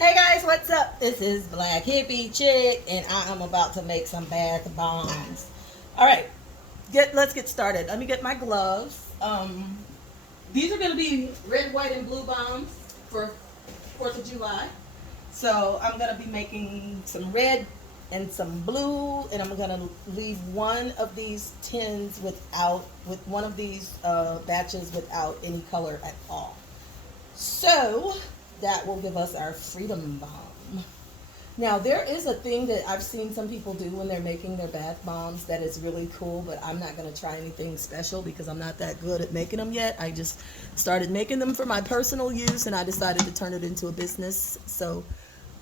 Hey guys, what's up? This is Black Hippie Chick, and I am about to make some bath bombs. All right, let's get started. Let me get my gloves. These are going to be red, white, and blue bombs for 4th of July. So I'm going to be making some red and some blue, and I'm going to leave one of these tins with one of these batches without any color at all. So that will give us our freedom bomb. Now, there is a thing that I've seen some people do when they're making their bath bombs that is really cool, but I'm not going to try anything special because I'm not that good at making them yet. I just started making them for my personal use, and I decided to turn it into a business.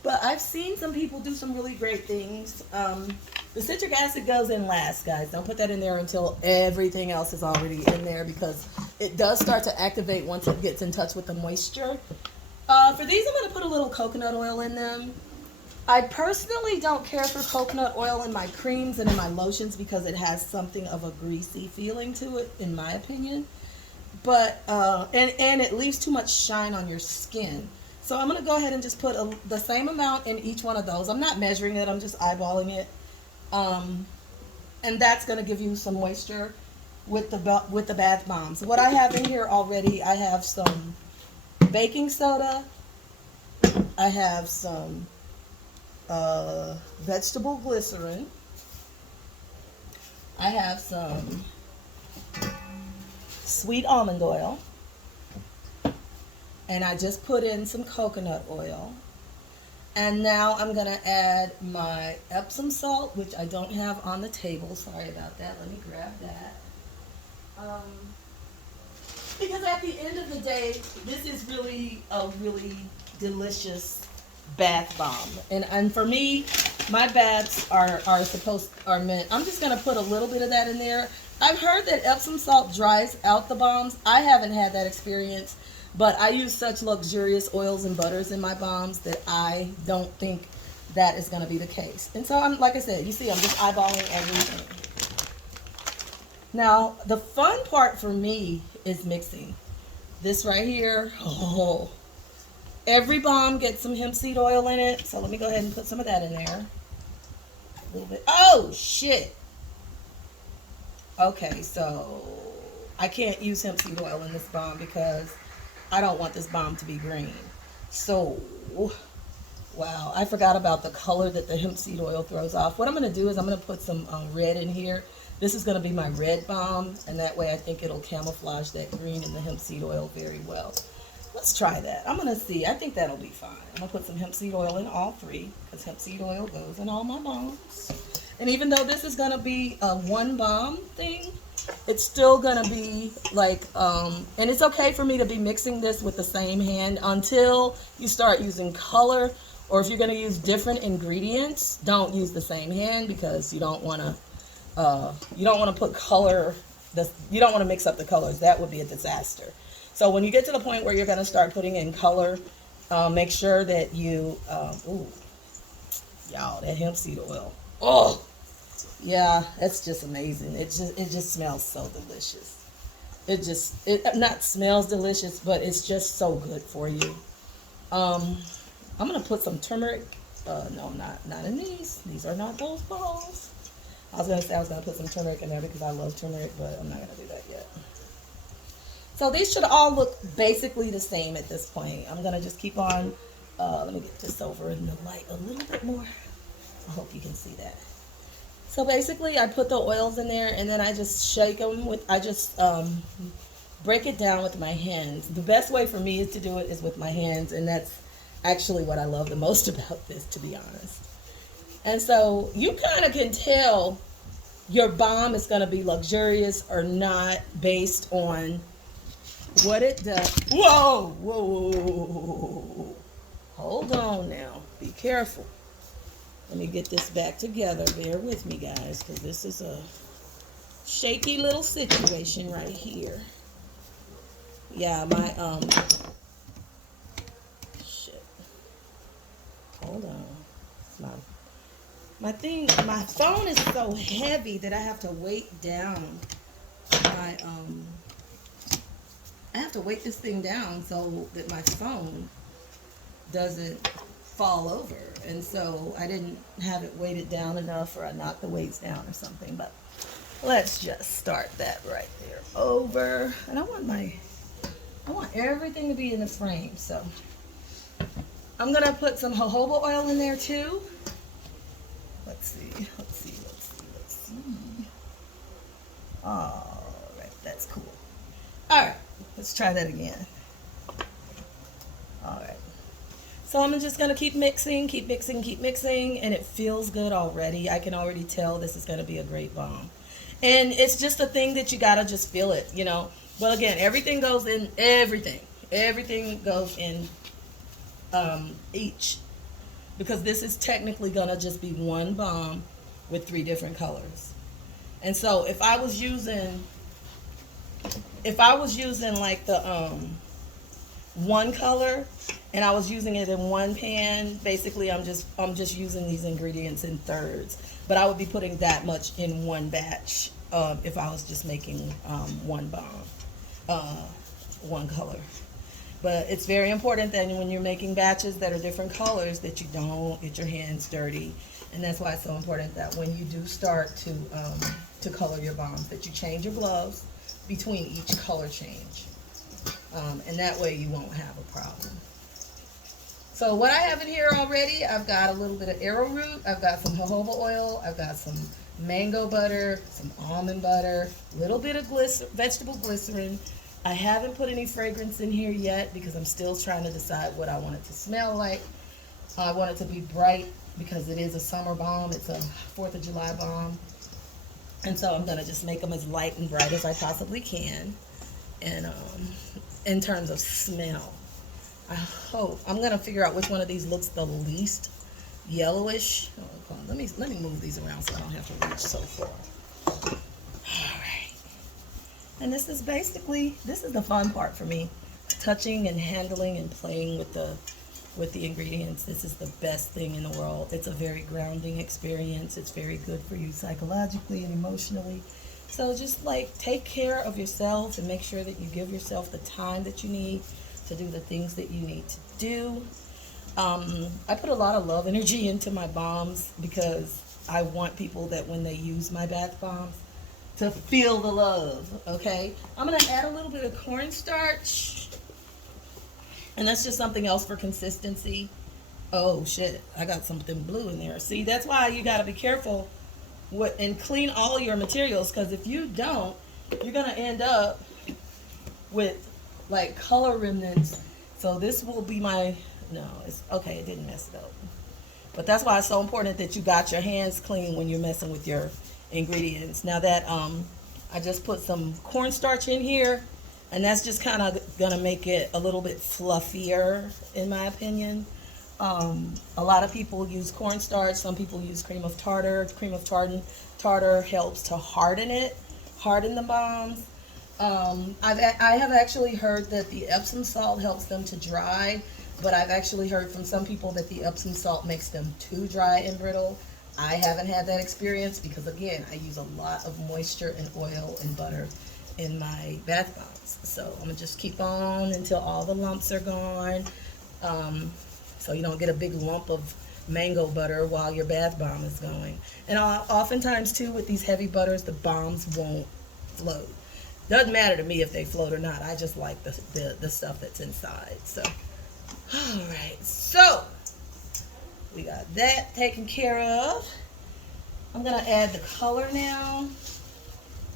But I've seen some people do some really great things. The citric acid goes in last, guys. Don't put that in there until everything else is already in there because it does start to activate once it gets in touch with the moisture. For these, I'm going to put a little coconut oil in them. I personally don't care for coconut oil in my creams and in my lotions because it has something of a greasy feeling to it, in my opinion. But and it leaves too much shine on your skin. So I'm going to go ahead and just put the same amount in each one of those. I'm not measuring it. I'm just eyeballing it. And that's going to give you some moisture with the bath bombs. What I have in here already, I have some baking soda. I have some vegetable glycerin. I have some sweet almond oil. And I just put in some coconut oil. And now I'm going to add my Epsom salt, which I don't have on the table. Sorry about that. Let me grab that. Because at the end of the day, this is really a really delicious bath bomb. And for me, my baths are meant. I'm just going to put a little bit of that in there. I've heard that Epsom salt dries out the bombs. I haven't had that experience. But I use such luxurious oils and butters in my bombs that I don't think that is going to be the case. And so, like I said, you see, I'm just eyeballing everything. Now, the fun part for me is mixing. This right here, oh, every bomb gets some hemp seed oil in it. So let me go ahead and put some of that in there. A little bit. Oh, shit. Okay, so I can't use hemp seed oil in this bomb because I don't want this bomb to be green. So, wow, I forgot about the color that the hemp seed oil throws off. What I'm going to do is I'm going to put some red in here. This is going to be my red bomb, and that way I think it'll camouflage that green in the hemp seed oil very well. Let's try that. I'm going to see. I think that'll be fine. I'm going to put some hemp seed oil in all three because hemp seed oil goes in all my bombs. And even though this is going to be a one bomb thing, it's still gonna be like, and it's okay for me to be mixing this with the same hand until you start using color, or if you're gonna use different ingredients, don't use the same hand because you don't wanna put color. You don't want to mix up the colors. That would be a disaster. So when you get to the point where you're gonna start putting in color, make sure that you, ooh, y'all, that hemp seed oil. Oh. Yeah, that's just amazing. It just smells so delicious. It not smells delicious, but it's just so good for you. I'm gonna put some turmeric. No, not in these. These are not those balls. I was gonna say I was gonna put some turmeric in there because I love turmeric, but I'm not gonna do that yet. So these should all look basically the same at this point. I'm gonna just keep on. Let me get this over in the light a little bit more. I hope you can see that. So basically, I put the oils in there, and then I just shake them I just break it down with my hands. The best way for me is to do it is with my hands, and that's actually what I love the most about this, to be honest. And so you kind of can tell your bomb is going to be luxurious or not based on what it does. Whoa, whoa, whoa, whoa, whoa. Hold on now. Be careful. Let me get this back together. Bear with me, guys, because this is a shaky little situation right here. Yeah, shit. Hold on. My phone is so heavy that I have to weight down I have to weight this thing down so that my phone doesn't fall over. And so I didn't have it weighted down enough, or I knocked the weights down or something. But let's just start that right there over. And I want everything to be in the frame. So I'm going to put some jojoba oil in there too. Let's see. All right, that's cool. All right, let's try that again. All right. So I'm just going to keep mixing, and it feels good already. I can already tell this is going to be a great bomb. And it's just a thing that you got to just feel it, you know. Well, again, everything goes in, everything goes in each, because this is technically going to just be one bomb with 3 different colors. And so if I was using like the one color, and I was using it in one pan, basically I'm just using these ingredients in thirds, but I would be putting that much in one batch if I was just making one bomb, one color. But it's very important that when you're making batches that are different colors, that you don't get your hands dirty. And that's why it's so important that when you do start to color your bombs, that you change your gloves between each color change. And that way you won't have a problem. So what I have in here already, I've got a little bit of arrowroot, I've got some jojoba oil, I've got some mango butter, some almond butter, a little bit of vegetable glycerin. I haven't put any fragrance in here yet because I'm still trying to decide what I want it to smell like. I want it to be bright because it is a summer bomb. It's a 4th of July bomb. And so I'm going to just make them as light and bright as I possibly can. And in terms of smell, I hope, I'm going to figure out which one of these looks the least yellowish. Oh, let me move these around so I don't have to reach so far. All right. And this is the fun part for me. Touching and handling and playing with the ingredients. This is the best thing in the world. It's a very grounding experience. It's very good for you psychologically and emotionally. So just like take care of yourself and make sure that you give yourself the time that you need to do the things that you need to do. I put a lot of love energy into my bombs because I want people that when they use my bath bombs to feel the love, okay? I'm going to add a little bit of cornstarch. And that's just something else for consistency. Oh, shit. I got something blue in there. See, that's why you got to be careful and clean all your materials, because if you don't, you're going to end up with, like, color remnants. So this will be my... No, it's okay. It didn't mess it up. But that's why it's so important that you got your hands clean when you're messing with your ingredients. Now that I just put some cornstarch in here, and that's just kind of gonna make it a little bit fluffier, in my opinion. A lot of people use cornstarch. Some people use cream of tartar. Cream of tartar helps to harden the bombs. I have actually heard that the Epsom salt helps them to dry, but I've actually heard from some people that the Epsom salt makes them too dry and brittle. I haven't had that experience because, again, I use a lot of moisture and oil and butter in my bath bombs. So I'm going to just keep on until all the lumps are gone. So you don't get a big lump of mango butter while your bath bomb is going. And oftentimes, too, with these heavy butters, the bombs won't float. Doesn't matter to me if they float or not. I just like the stuff that's inside. So, all right. So, we got that taken care of. I'm going to add the color now.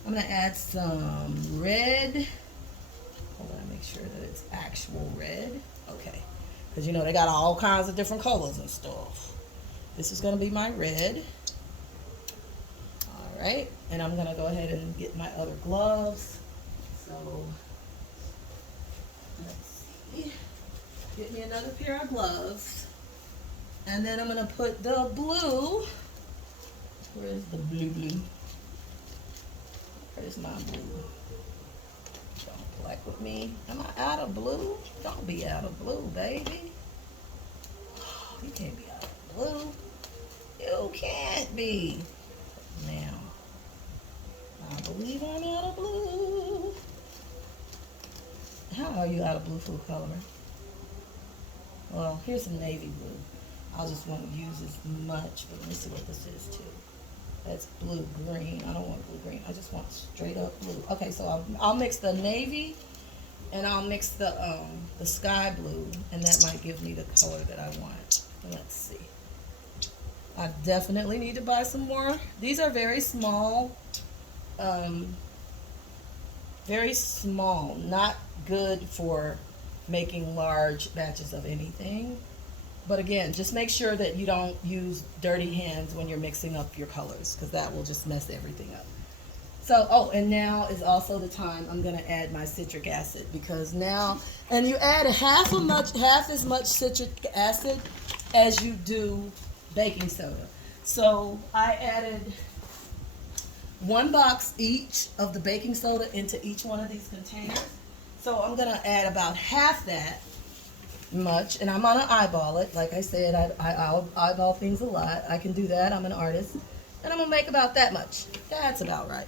I'm going to add some red. Hold on, make sure that it's actual red. Okay. Because, you know, they got all kinds of different colors and stuff. This is going to be my red. All right. And I'm going to go ahead and get my other gloves. So, let's see. Get me another pair of gloves. And then I'm going to put the blue. Where's the blue? Where's my blue? Don't black with me. Am I out of blue? Don't be out of blue, baby. Oh, you can't be out of blue. You can't be. Now, I believe I'm out of blue. How are you out of blue food coloring? Well, here's some navy blue. I'll just won't use as much. But let me see what this is too. That's blue green. I don't want blue green. I just want straight up blue. Okay, so I'll mix the navy and I'll mix the sky blue, and that might give me the color that I want. Let's see. I definitely need to buy some more. These are very small. Very small. Not good for making large batches of anything. But again, just make sure that you don't use dirty hands when you're mixing up your colors, because that will just mess everything up. So, oh, and now is also the time I'm going to add my citric acid, because now, and you add half as much citric acid as you do baking soda. So I added 1 box each of the baking soda into each one of these containers. So I'm going to add about half that much, and I'm gonna eyeball it. Like I said, I'll eyeball things a lot. I can do that. I'm an artist, and I'm gonna make about that much. That's about right.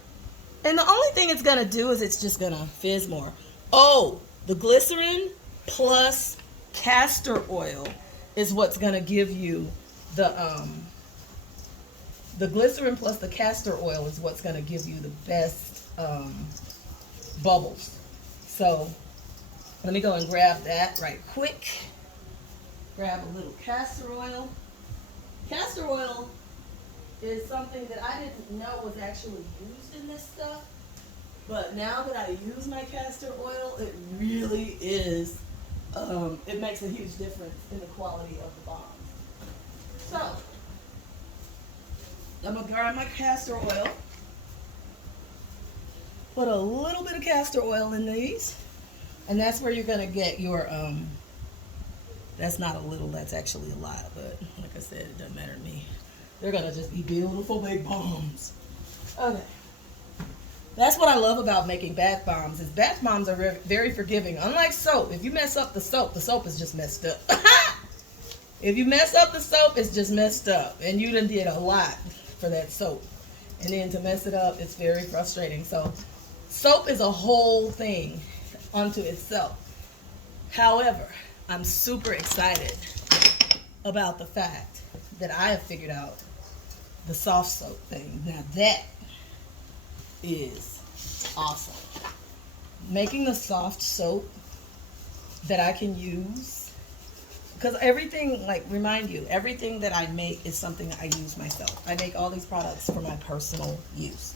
And the only thing it's gonna do is it's just gonna fizz more. Oh, the glycerin plus castor oil is what's gonna give you the glycerin plus the castor oil is what's gonna give you the best bubbles. So let me go and grab that right quick. Grab a little castor oil. Castor oil is something that I didn't know was actually used in this stuff. But now that I use my castor oil, it really is, it makes a huge difference in the quality of the bombs. So, I'm going to grab my castor oil. Put a little bit of castor oil in these. And that's where you're going to get your, that's not a little, that's actually a lot. But like I said, it doesn't matter to me. They're going to just be beautiful big bombs. Okay. That's what I love about making bath bombs, is bath bombs are very forgiving. Unlike soap, if you mess up the soap is just messed up. If you mess up the soap, it's just messed up. And you done did a lot for that soap. And then to mess it up, it's very frustrating. So soap is a whole thing unto itself. However, I'm super excited about the fact that I have figured out the soft soap thing. Now that is awesome. Making the soft soap that I can use, because everything, like, remind you, everything that I make is something I use myself. I make all these products for my personal use.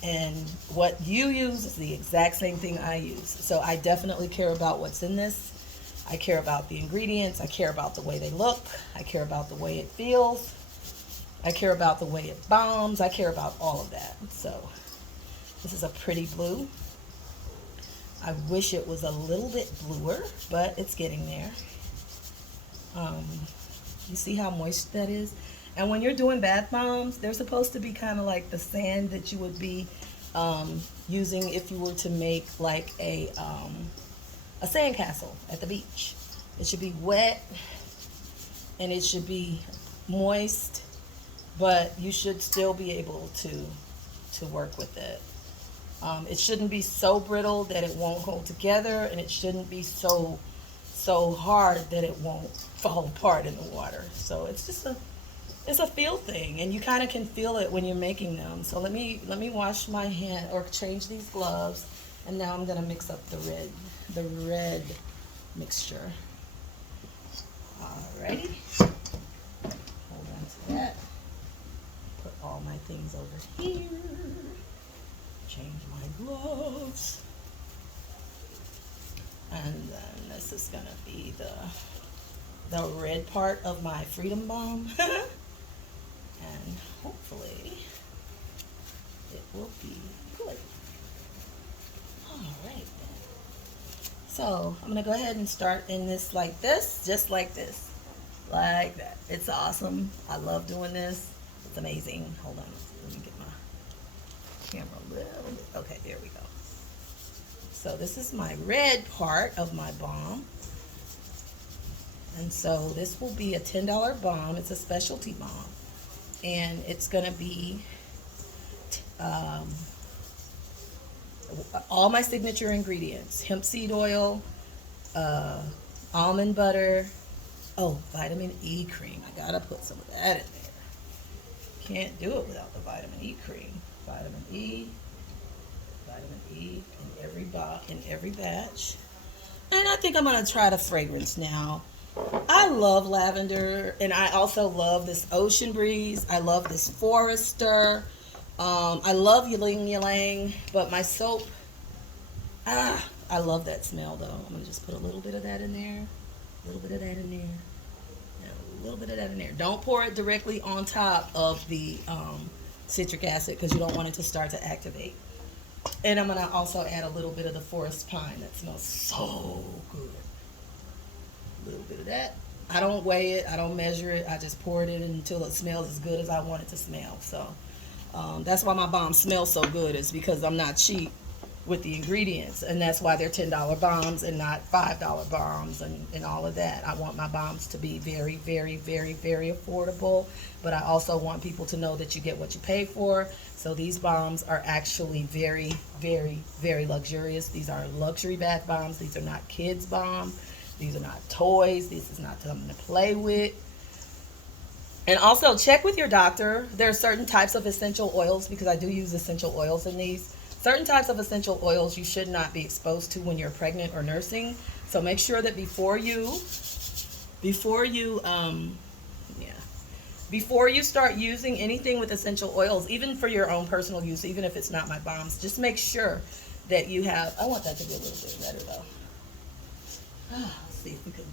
And what you use is the exact same thing I use. So I definitely care about what's in this. I care about the ingredients. I care about the way they look. I care about the way it feels. I care about the way it bombs. I care about all of that. So this is a pretty blue. I wish it was a little bit bluer, but it's getting there. You see how moist that is? And when you're doing bath bombs, they're supposed to be kind of like the sand that you would be using if you were to make like a sandcastle at the beach. It should be wet and it should be moist, but you should still be able to work with it. It shouldn't be so brittle that it won't hold together, and it shouldn't be so hard that it won't fall apart in the water. So it's just it's a feel thing, and you kind of can feel it when you're making them. So let me wash my hand or change these gloves, and now I'm gonna mix up the red mixture. Alrighty, hold on to that. Put all my things over here. Change my gloves. And then this is gonna be the red part of my Freedom Bomb. And hopefully it will be good. Alright then. So I'm gonna go ahead and start in this like this, just like this. Like that. It's awesome. I love doing this. It's amazing. Hold on. Let me get my camera a little bit. Okay, there we go. So this is my red part of my bomb. And so this will be a $10 bomb. It's a specialty bomb. And it's going to be all my signature ingredients. Hemp seed oil, almond butter, Oh, vitamin E cream. I gotta put some of that in there. Can't do it without the vitamin E cream. Vitamin E, vitamin E in every batch. And I think I'm gonna try the fragrance now. I love lavender, and I also love this ocean breeze. I love this forester. I love ylang ylang, but my soap, I love that smell though. I'm gonna just put a little bit of that in there, a little bit of that in there, and a little bit of that in there. Don't pour it directly on top of the citric acid because you don't want it to start to activate. And I'm gonna also add a little bit of the forest pine. That smells so good. A little bit of that. I don't weigh it. I don't measure it. I just pour it in until it smells as good as I want it to smell. So that's why my bombs smell so good. Is because I'm not cheap with the ingredients, and that's why they're $10 bombs and not $5 bombs and all of that. I want my bombs to be very, very, very, very affordable, but I also want people to know that you get what you pay for. So these bombs are actually very, very, very luxurious. These are luxury bath bombs. These are not kids' bombs. These are not toys. This is not something to play with. And also check with your doctor. There are certain types of essential oils, because I do use essential oils in these. Certain types of essential oils you should not be exposed to when you're pregnant or nursing. So make sure that before you start using anything with essential oils, even for your own personal use, even if it's not my bombs, just make sure that you have. I want that to be a little bit redder though. Let's see if we can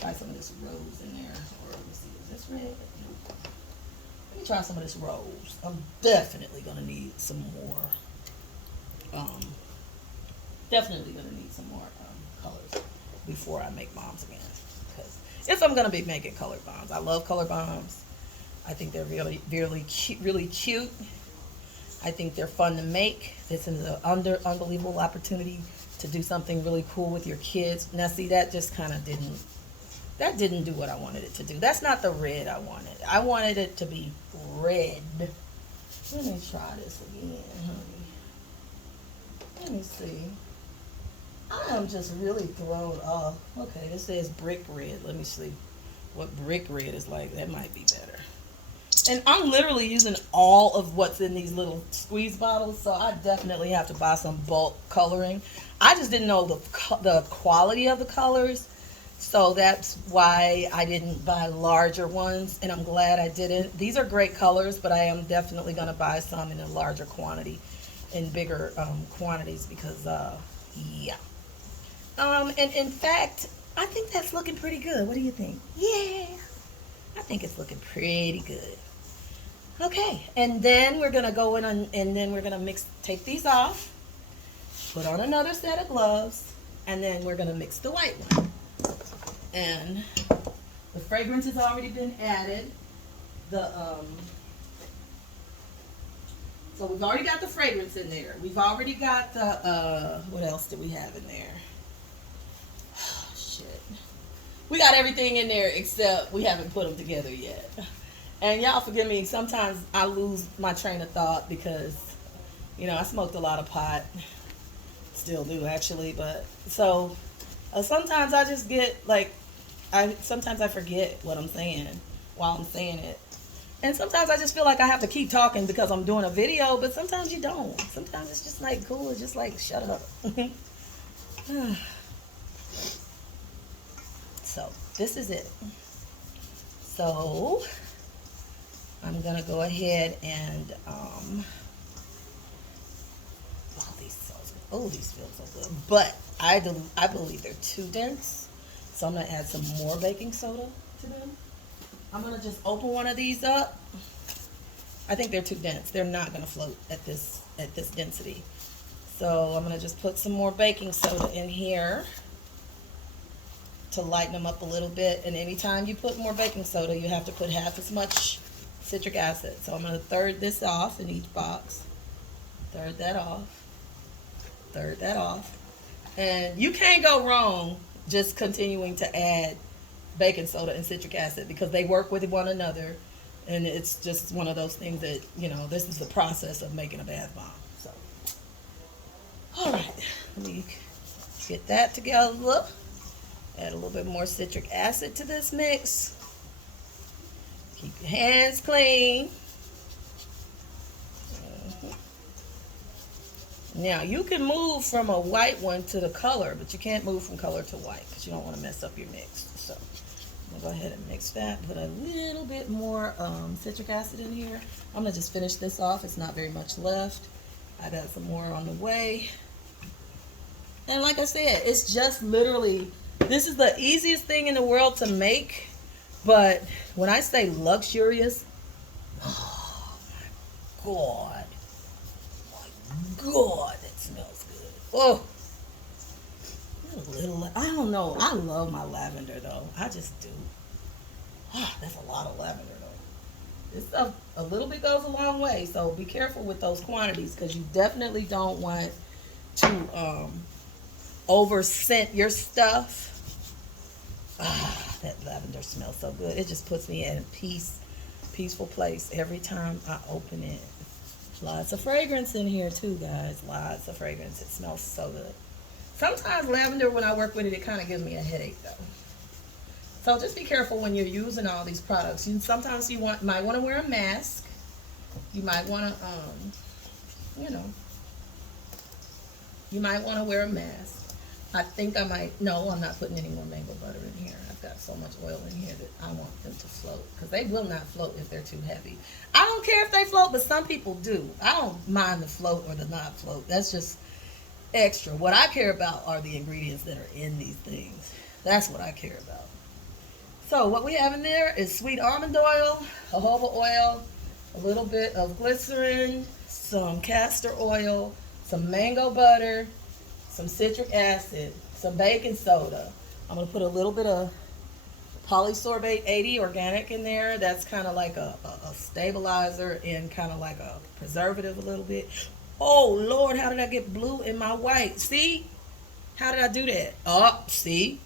try some of this rose in there. Or let me see, is this red? Let me try some of this rose. I'm definitely gonna need some more. Definitely gonna need some more colors before I make bombs again. Because if I'm gonna be making colored bombs, I love color bombs. I think they're really, really cute. Really cute. I think they're fun to make. This is an unbelievable opportunity to do something really cool with your kids. Now, see, that just kind of didn't do what I wanted it to do. That's not the red I wanted. I wanted it to be red. Let me try this again, honey. Let me see. I am just really thrown off. Okay, this says brick red. Let me see what brick red is like. That might be better. And I'm literally using all of what's in these little squeeze bottles, so I definitely have to buy some bulk coloring. I just didn't know the quality of the colors, so that's why I didn't buy larger ones, and I'm glad I didn't. These are great colors, but I am definitely going to buy some in a larger quantity, in bigger quantities, because, yeah. And in fact, I think that's looking pretty good. What do you think? Yeah, I think it's looking pretty good. Okay, and then we're gonna go in and then we're gonna take these off, put on another set of gloves, and then we're gonna mix the white one. And the fragrance has already been added. So we've already got the fragrance in there. We've already got the what else do we have in there? Oh, shit. We got everything in there except we haven't put them together yet. And y'all forgive me, sometimes I lose my train of thought because, I smoked a lot of pot. Still do, actually. But, so, sometimes I just get, sometimes I forget what I'm saying while I'm saying it. And sometimes I just feel like I have to keep talking because I'm doing a video, but sometimes you don't. Sometimes it's just cool. It's just shut up. So, this is it. So, I'm going to go ahead and, these feel so good. But I believe they're too dense. So I'm going to add some more baking soda to them. I'm going to just open one of these up. I think they're too dense. They're not going to float at this density. So I'm going to just put some more baking soda in here to lighten them up a little bit. And anytime you put more baking soda, you have to put half as much citric acid. So I'm going to third this off in each box. Third that off. Third that off. And you can't go wrong just continuing to add baking soda and citric acid because they work with one another. And it's just one of those things that, this is the process of making a bath bomb. So, all right. Let me get that together. Add a little bit more citric acid to this mix. Keep your hands clean. Now, you can move from a white one to the color, but you can't move from color to white because you don't want to mess up your mix. So, I'm going to go ahead and mix that. Put a little bit more citric acid in here. I'm going to just finish this off. It's not very much left. I got some more on the way. And like I said, it's just literally, this is the easiest thing in the world to make. But when I say luxurious, oh my God. God, that smells good. Oh, I don't know. I love my lavender though. I just do. Oh, that's a lot of lavender though. This stuff, a little bit goes a long way. So be careful with those quantities because you definitely don't want to over scent your stuff. Ah, that lavender smells so good. It just puts me in a peaceful place every time I open it. Lots of fragrance in here too, guys. Lots of fragrance. It smells so good. Sometimes lavender, when I work with it, it kind of gives me a headache though. So just be careful when you're using all these products. Sometimes you might want to wear a mask. You might want to, you might want to wear a mask. I think I might. No, I'm not putting any more mango butter in here. I've got so much oil in here that I want them to float because they will not float if they're too heavy. I don't care if they float, but some people do. I don't mind the float or the not float. That's just extra. What I care about are the ingredients that are in these things. That's what I care about. So what we have in there is sweet almond oil, jojoba oil, a little bit of glycerin, some castor oil, some mango butter, some citric acid, some baking soda. I'm going to put a little bit of polysorbate 80 organic in there. That's kind of like a stabilizer and kind of like a preservative a little bit. Oh, Lord, how did I get blue in my white? See? How did I do that? Oh, see?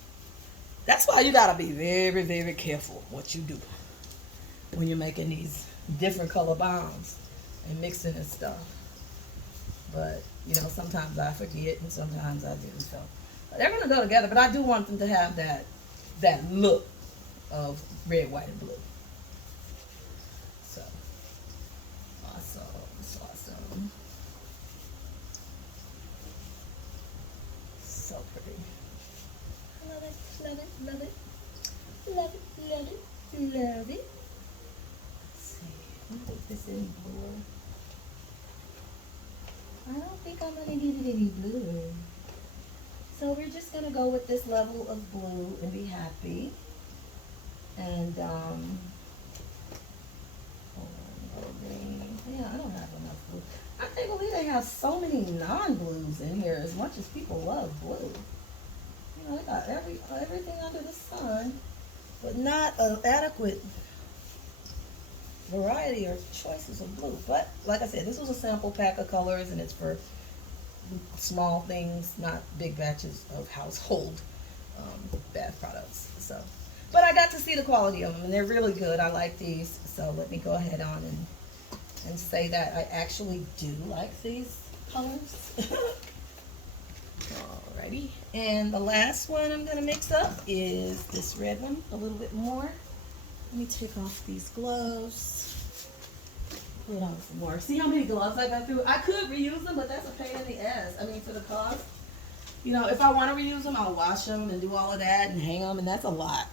That's why you got to be very, very careful what you do when you're making these different color bombs and mixing and stuff. But, sometimes I forget and sometimes I do. So they're going to go together, but I do want them to have that look of red, white, and blue. So, awesome. So pretty. Love it, love it, love it. Love it, love it, love it. Let's see. I'm going to put this in blue. I don't think I'm going to get it any bluer. So we're just going to go with this level of blue and be happy. And, yeah, I don't have enough blue. I can't believe they have so many non-blues in here as much as people love blue. They got everything under the sun, but not an adequate variety or choices of blue. But like I said, this was a sample pack of colors and it's for small things, not big batches of household bath products. So, but I got to see the quality of them and they're really good. I like these. So let me go ahead on and say that I actually do like these colors. Alrighty. And the last one I'm going to mix up is this red one a little bit more. Let me take off these gloves. Put on some more. See how many gloves I got through? I could reuse them, but that's a pain in the ass. I mean, for the cost. If I want to reuse them, I'll wash them and do all of that and hang them, and that's a lot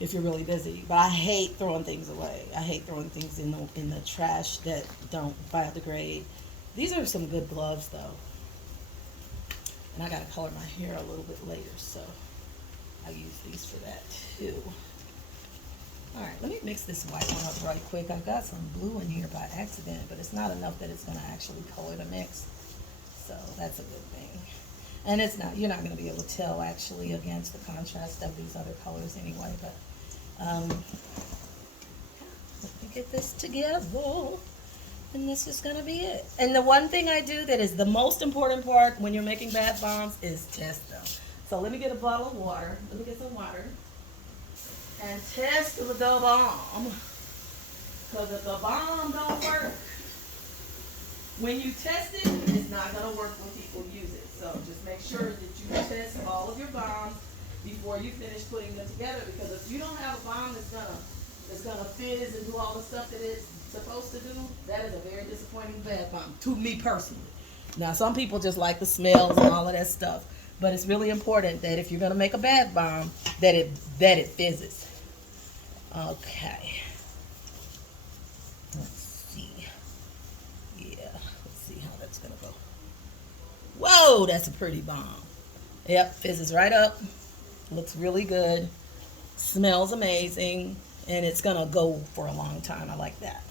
if you're really busy. But I hate throwing things away. I hate throwing things in the trash that don't biodegrade. These are some good gloves, though. And I got to color my hair a little bit later, so I'll use these for that, too. Alright, let me mix this white one up right quick. I've got some blue in here by accident, but it's not enough that it's going to actually color the mix. So that's a good thing. And you're not going to be able to tell actually against the contrast of these other colors anyway. But let me get this together. And this is going to be it. And the one thing I do that is the most important part when you're making bath bombs is test them. So let me get a bottle of water. Let me get some water. And test the bomb. Because if the bomb don't work, when you test it, it's not going to work when people use it. So just make sure that you test all of your bombs before you finish putting them together, because if you don't have a bomb that's gonna fizz and do all the stuff that it's supposed to do, that is a very disappointing bath bomb to me personally. Now some people just like the smells and all of that stuff, but it's really important that if you're gonna make a bath bomb, that it fizzes. Okay. Let's see. Yeah, let's see how that's gonna go. Whoa, that's a pretty bomb. Yep, fizzes right up. Looks really good. Smells amazing. And it's gonna go for a long time. I like that.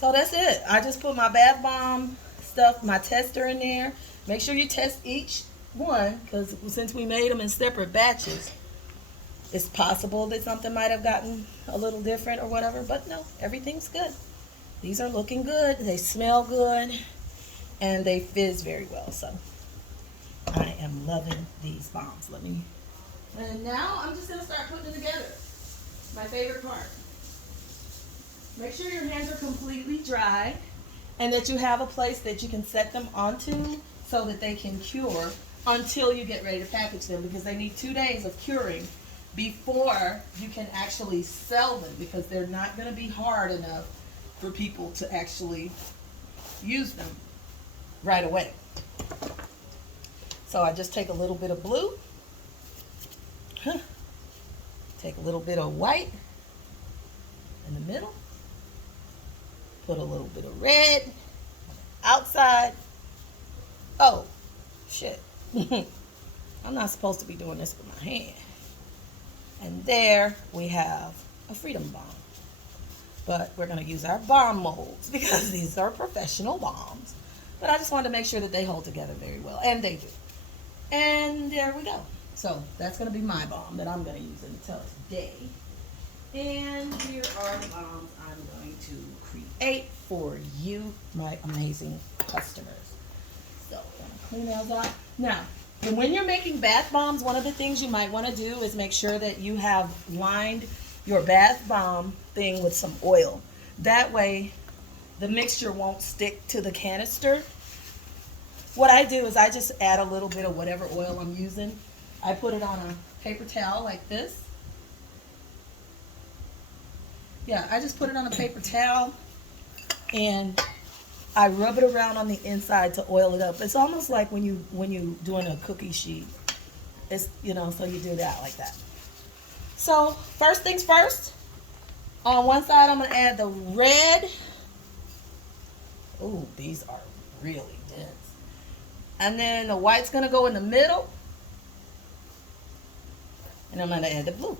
So that's it. I just put my bath bomb stuff, my tester in there. Make sure you test each one, because since we made them in separate batches, it's possible that something might have gotten a little different or whatever, but no, everything's good. These are looking good. They smell good, and they fizz very well. So I am loving these bombs. And now I'm just gonna start putting them together. My favorite part. Make sure your hands are completely dry and that you have a place that you can set them onto so that they can cure until you get ready to package them, because they need 2 days of curing before you can actually sell them, because they're not going to be hard enough for people to actually use them right away. So I just take a little bit of blue, take a little bit of white in the middle, put a little bit of red on the outside. Oh, shit. I'm not supposed to be doing this with my hand. And there we have a Freedom Bomb. But we're going to use our bomb molds because these are professional bombs. But I just wanted to make sure that they hold together very well. And they do. And there we go. So that's going to be my bomb that I'm going to use until today. And here are the bombs I'm going to create for you, my amazing customers. So I'm going to clean those out. Now, when you're making bath bombs, one of the things you might want to do is make sure that you have lined your bath bomb thing with some oil. That way, the mixture won't stick to the canister. What I do is I just add a little bit of whatever oil I'm using. I put it on a paper towel like this. Yeah, I just put it on a paper towel and I rub it around on the inside to oil it up. It's almost like when you doing a cookie sheet. It's, so you do that like that. So first things first, on one side I'm gonna add the red. Ooh, these are really dense. And then the white's gonna go in the middle. And I'm gonna add the blue.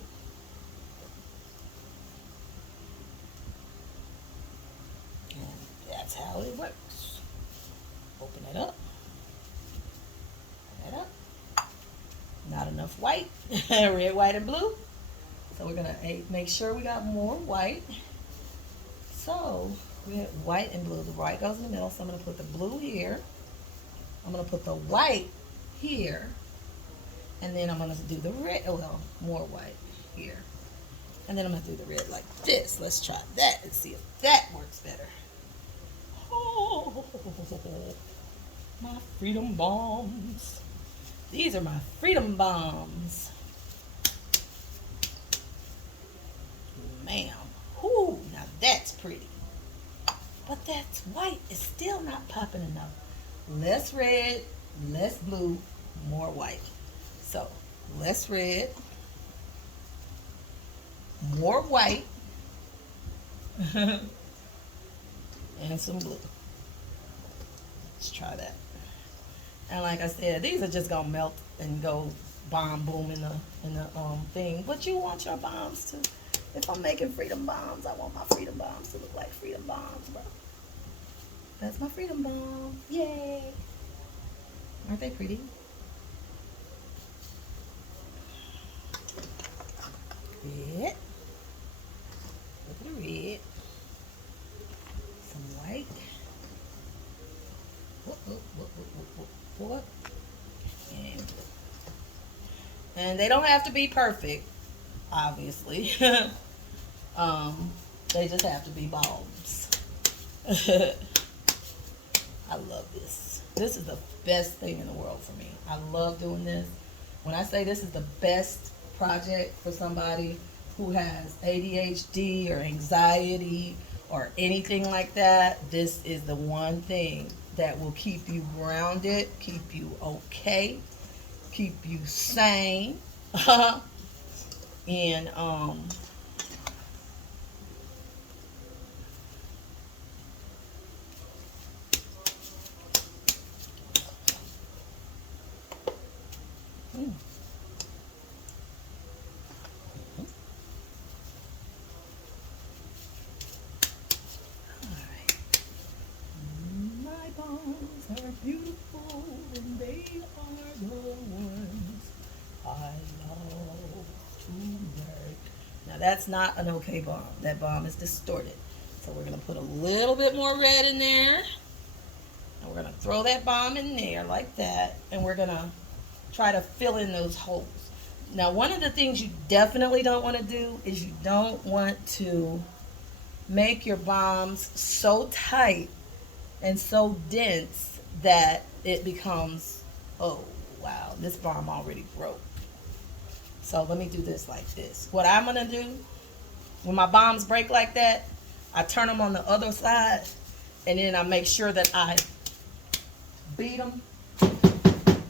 And that's how it works. Open it up. Open it up. Not enough white. Red, white, and blue. So we're gonna make sure we got more white. So red, white, and blue. The white goes in the middle. So I'm gonna put the blue here. I'm gonna put the white here. And then I'm going to do the red, well, more white here. And then I'm going to do the red like this. Let's try that and see if that works better. Oh, my Freedom Bombs. These are my Freedom Bombs. Ma'am. Whoo, now that's pretty. But that's white. It's still not popping enough. Less red, less blue, more white. So, less red, more white, and some blue. Let's try that. And like I said, these are just gonna melt and go bomb boom in the thing. But you want your bombs to. If I'm making Freedom Bombs, I want my Freedom Bombs to look like Freedom Bombs, bro. That's my Freedom Bomb. Yay! Aren't they pretty? Red. Look at the red. Some white. Whoop. And blue. And they don't have to be perfect, obviously. They just have to be bombs. I love this. This is the best thing in the world for me. I love doing this. When I say this is the best project for somebody who has ADHD or anxiety or anything like that, this is the one thing that will keep you grounded, keep you okay, keep you sane. And mm. My bones are beautiful and they are the ones I love to make. Now that's not an okay bomb. That bomb is distorted. So we're going to put a little bit more red in there. And we're going to throw that bomb in there like that. And we're going to try to fill in those holes. Now one of the things you definitely don't want to do is you don't want to make your bombs so tight and so dense that it becomes, oh wow, this bomb already broke. So let me do this like this. What I'm gonna do when my bombs break like that, I turn them on the other side and then I make sure that I beat them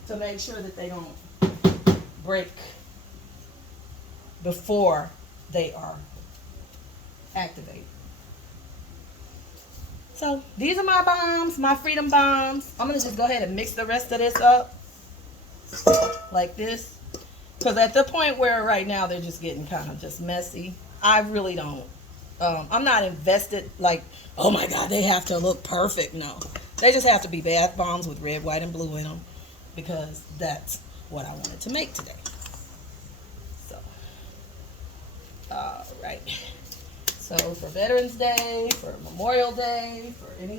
to make sure that they don't break before they are activated. So these are my bombs, my freedom bombs. I'm going to just go ahead and mix the rest of this up like this. Because at the point where right now they're just getting kind of just messy, I really don't. I'm not invested like, oh my God, they have to look perfect. No, they just have to be bath bombs with red, white, and blue in them. Because that's what I wanted to make today. So, all right. So for Veterans Day, for Memorial Day, for any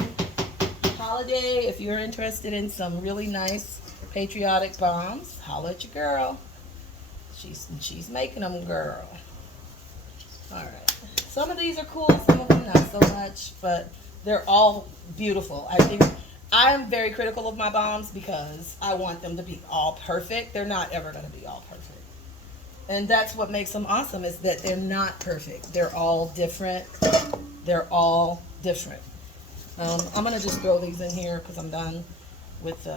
holiday, if you're interested in some really nice patriotic bombs, holla at your girl. She's making them, girl. All right. Some of these are cool, some of them not so much, but they're all beautiful. I think I am very critical of my bombs because I want them to be all perfect. They're not ever going to be all perfect. And that's what makes them awesome, is that they're not perfect. They're all different. They're all different. I'm going to just throw these in here because I'm done with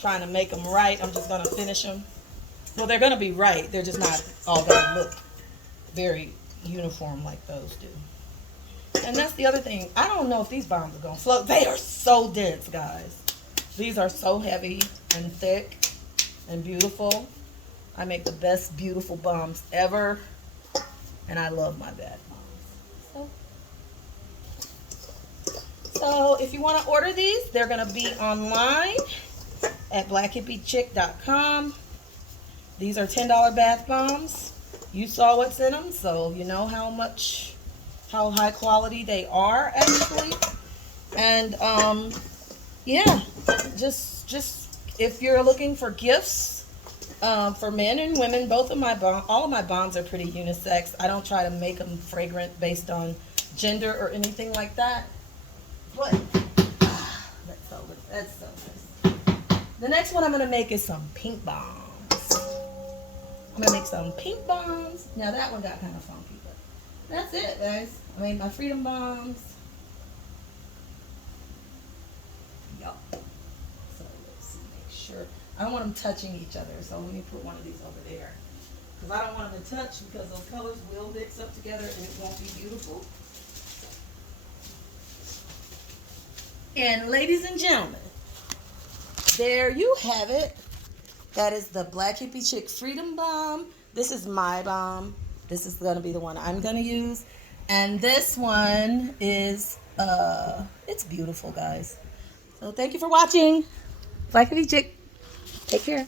trying to make them right. I'm just going to finish them. Well, they're going to be right. They're just not all going to look very uniform like those do. And that's the other thing. I don't know if these bombs are going to float. They are so dense, guys. These are so heavy and thick and beautiful. I make the best beautiful bombs ever, and I love my bad bombs. So if you want to order these, they're going to be online at blackhippiechick.com. These are $10 bath bombs. You saw what's in them, so you know how high quality they are actually. And yeah, just if you're looking for gifts. For men and women, all of my bombs are pretty unisex. I don't try to make them fragrant based on gender or anything like that. But that's so nice. The next one I'm going to make is some pink bombs. I'm going to make some pink bombs. Now that one got kind of funky, but that's it, guys. I made my freedom bombs. Yup. So let's see, make sure. I don't want them touching each other, so let me put one of these over there. Because I don't want them to touch because those colors will mix up together and it won't be beautiful. And ladies and gentlemen, there you have it. That is the Black Hippie Chick Freedom Bomb. This is my bomb. This is going to be the one I'm going to use. And this one is, it's beautiful, guys. So thank you for watching. Black Hippie Chick. Take care.